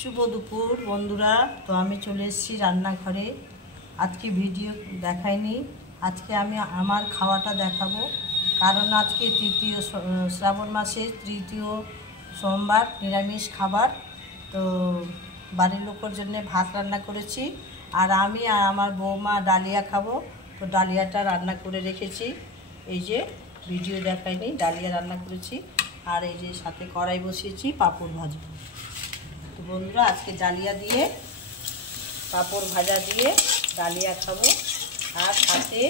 শুভ দুপুর বন্ধুরা। তো আমি চলে এসেছি রান্নাঘরে। আজকে ভিডিও দেখাইনি, আজকে আমি আমার খাওয়াটা দেখাবো। কারণ আজকে তৃতীয় শ্রাবণ মাসের তৃতীয় সোমবার, নিরামিষ খাবার। তো বাড়ির লোকের জন্য ভাত রান্না করেছি, আর আমি আর আমার বৌমা ডালিয়া খাবো। তো ডালিয়াটা রান্না করে রেখেছি, এই যে ভিডিও দেখাইনি, ডালিয়া রান্না করেছি। আর এই যে সাথে কড়াই বসিয়েছি, পাঁপড় ভাজবো। তো বন্ধুরা, আজকে ডালিয়া দিয়ে পাঁপড় ভাজা দিয়ে ডালিয়া খাবো, আর সাথে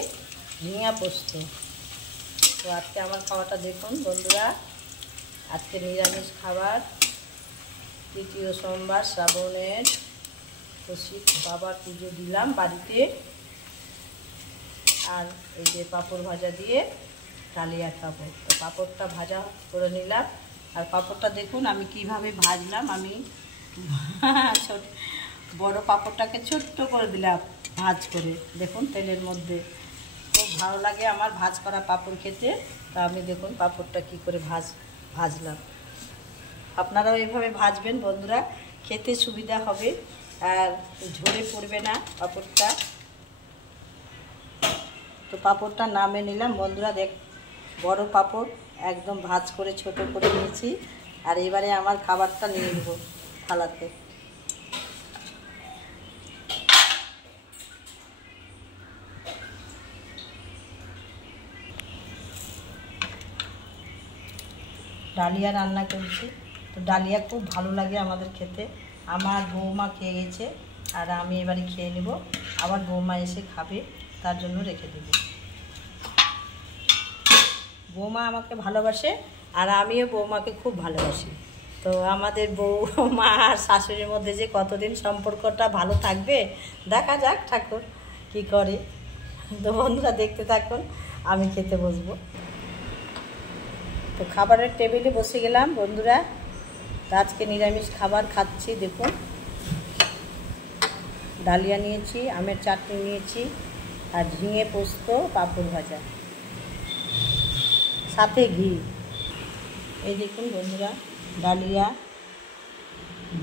ঝিঙা পোস্ত। তো আজকে আমার খাওয়াটা দেখুন বন্ধুরা, আজকে নিরামিষ খাবার, তৃতীয় সোমবার শ্রাবণের বাবার পুজো দিলাম বাড়িতে। আর এই যে পাঁপড় ভাজা দিয়ে ডালিয়া খাবো। তো পাঁপড়টা ভাজা করে নিলাম, আর পাঁপড়টা দেখুন আমি কিভাবে ভাজলাম। আমি বড় পাঁপড়টাকে ছোট্ট করে দিলাম ভাজ করে, দেখুন তেলের মধ্যে। খুব ভালো লাগে আমার ভাজ করা পাঁপড় খেতে। তা আমি দেখুন পাঁপড়টা কি করে ভাজলাম। আপনারাও এইভাবে ভাজবেন বন্ধুরা, খেতে সুবিধা হবে আর ঝরে পড়বে না পাঁপড়টা। তো পাঁপড়টা নামে নিলাম বন্ধুরা, বড় পাঁপড় একদম ভাজ করে ছোট করে নিয়েছি। আর এবারে আমার খাবারটা নিয়ে নেব থালাতে। ডালিয়া রান্না করেছি। তো ডালিয়া খুব ভালো লাগে আমাদের খেতে। আমার বৌমা খেয়ে গেছে, আর আমি এবারে খেয়ে নেব। আবার বৌমা এসে খাবে, তার জন্য রেখে দেব। বৌমা আমাকে ভালোবাসে, আর আমিও বৌমাকে খুব ভালোবাসি। তো আমাদের বৌমা আর শাশুড়ির মধ্যে যে কতদিন সম্পর্কটা ভালো থাকবে, দেখা যাক ঠাকুর কী করে। তো বন্ধুরা দেখতে থাকুন, আমি খেতে বসবো। তো খাবারের টেবিলে বসে গেলাম বন্ধুরা। তো আজকে নিরামিষ খাবার খাচ্ছি। দেখুন, ডালিয়া নিয়েছি, আমের চাটনি নিয়েছি, আর ঝিঙে পোস্ত, পাঁপড় ভাজা, সাথে ঘি। এই দেখুন বন্ধুরা, ডালিয়া,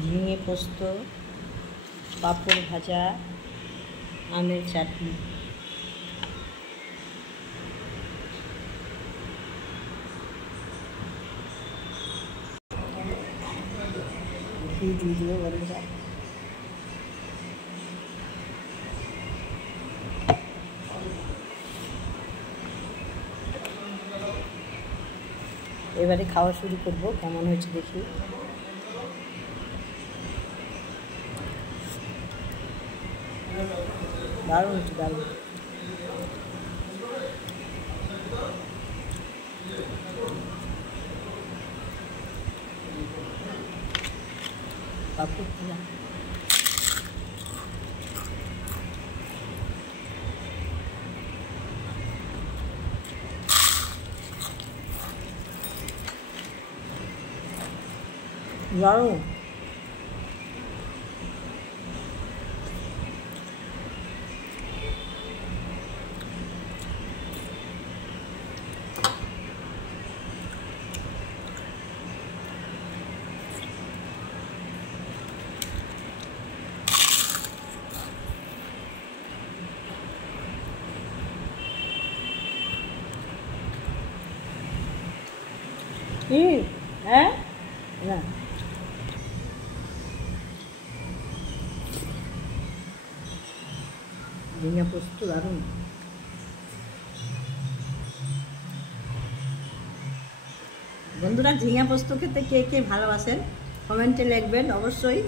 ঝিঙে পোস্ত, পাঁপড় ভাজা, আমের চাটনি। ঘি দিয়ে দেবো বন্ধুরা। এবারে খাওয়া শুরু করব, কেমন হয়েছে দেখি। দারুণ হচ্ছে, দারুণ। পাঁপড় ভাজা, দারুণ। কি হ্যাঁ না, ঝিঙে পোস্ত দারুণ। বন্ধুরা, ঝিঙে পোস্ত খেতে কে কে ভালোবাসেন কমেন্টে লিখবেন অবশ্যই।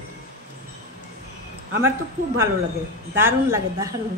আমার তো খুব ভালো লাগে, দারুণ লাগে, দারুণ।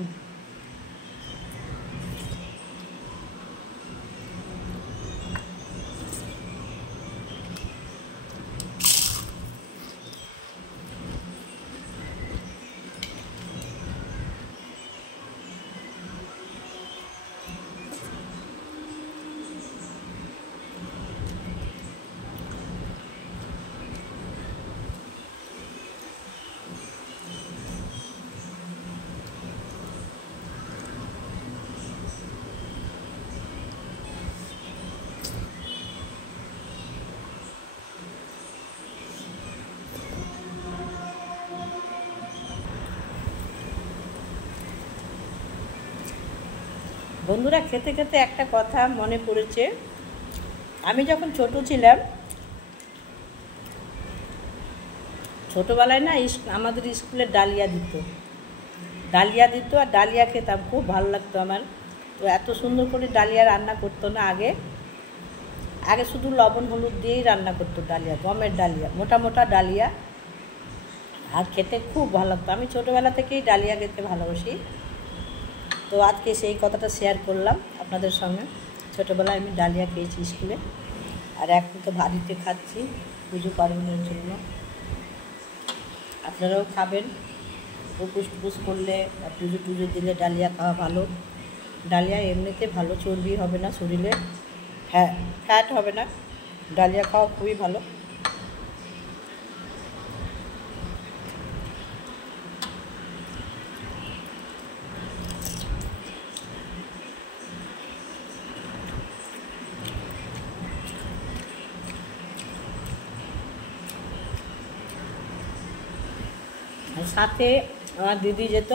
বন্ধুরা, খেতে খেতে একটা কথা মনে পড়েছে। আমি যখন ছোট ছিলাম, ছোটোবেলায় না আমাদের স্কুলে ডালিয়া দিত আর ডালিয়া খেতাম, খুব ভালো লাগতো আমার। তো এত সুন্দর করে ডালিয়া রান্না করতো না আগে শুধু লবণ হলুদ দিয়েই রান্না করতো ডালিয়া, গমের ডালিয়া, মোটা মোটা ডালিয়া, আর খেতে খুব ভালো লাগতো। আমি ছোটোবেলা থেকেই ডালিয়া খেতে ভালোবাসি। তো আজকে সেই কথাটা শেয়ার করলাম আপনাদের সঙ্গে। ছোটোবেলায় আমি ডালিয়া খেয়েছি স্কুলে, আর এখন তো বাড়িতে খাচ্ছি পুজো পার্বণের জন্য। আপনারাও খাবেন, উপোস টুপুস করলে বা পুজো টুজো দিলে ডালিয়া খাওয়া ভালো। ডালিয়া এমনিতে ভালো, চর্বি হবে না শরীরে, ফ্যাট হবে না, ডালিয়া খাওয়া খুবই ভালো। আর সাথে আমার দিদি যেত,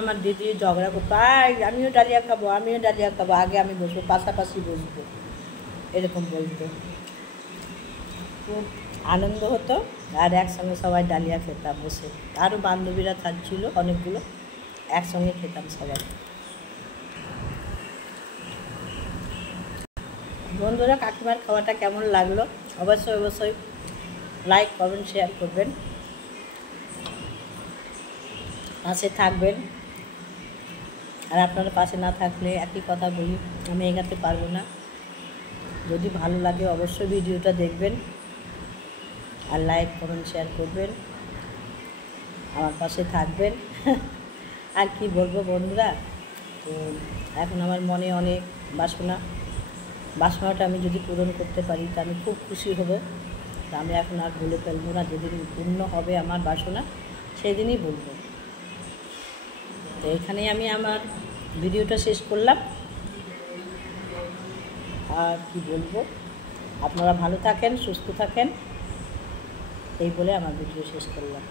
আমার দিদি ঝগড়া করতো, আমিও ডালিয়া খাবো, আগে আমি বসবো, পাশাপাশি বসবো, এরকম বলতো। খুব আনন্দ হতো, আর একসঙ্গে সবাই ডালিয়া খেতাম বসে। আরও বান্ধবীরা থাকছিল অনেকগুলো, একসঙ্গে খেতাম সবাই। বন্ধুরা, কাকিমার খাওয়াটা কেমন লাগলো অবশ্যই লাইক কমেন্ট শেয়ার করবেন, পাশে থাকবেন। আর আপনারা পাশে না থাকলে একই কথা বলি, আমি এগাতে পারবো না। যদি ভালো লাগে অবশ্যই ভিডিওটা দেখবেন, আর লাইক কমেন্ট শেয়ার করবেন, আমার পাশে থাকবেন। আর কি বলবো বন্ধুরা, তো এখন আমার মনে অনেক বাসনাটা আমি যদি পূরণ করতে পারি তা আমি খুব খুশি হব। তা আমি এখন আর বলে ফেলবো না, যেদিন পূর্ণ হবে আমার বাসনা সেদিনই বলবো। তো এখানেই আমি আমার ভিডিওটা শেষ করলাম। আর কি বলবো, আপনারা ভালো থাকেন, সুস্থ থাকেন, এই বলে আমার ভিডিও শেষ করলাম।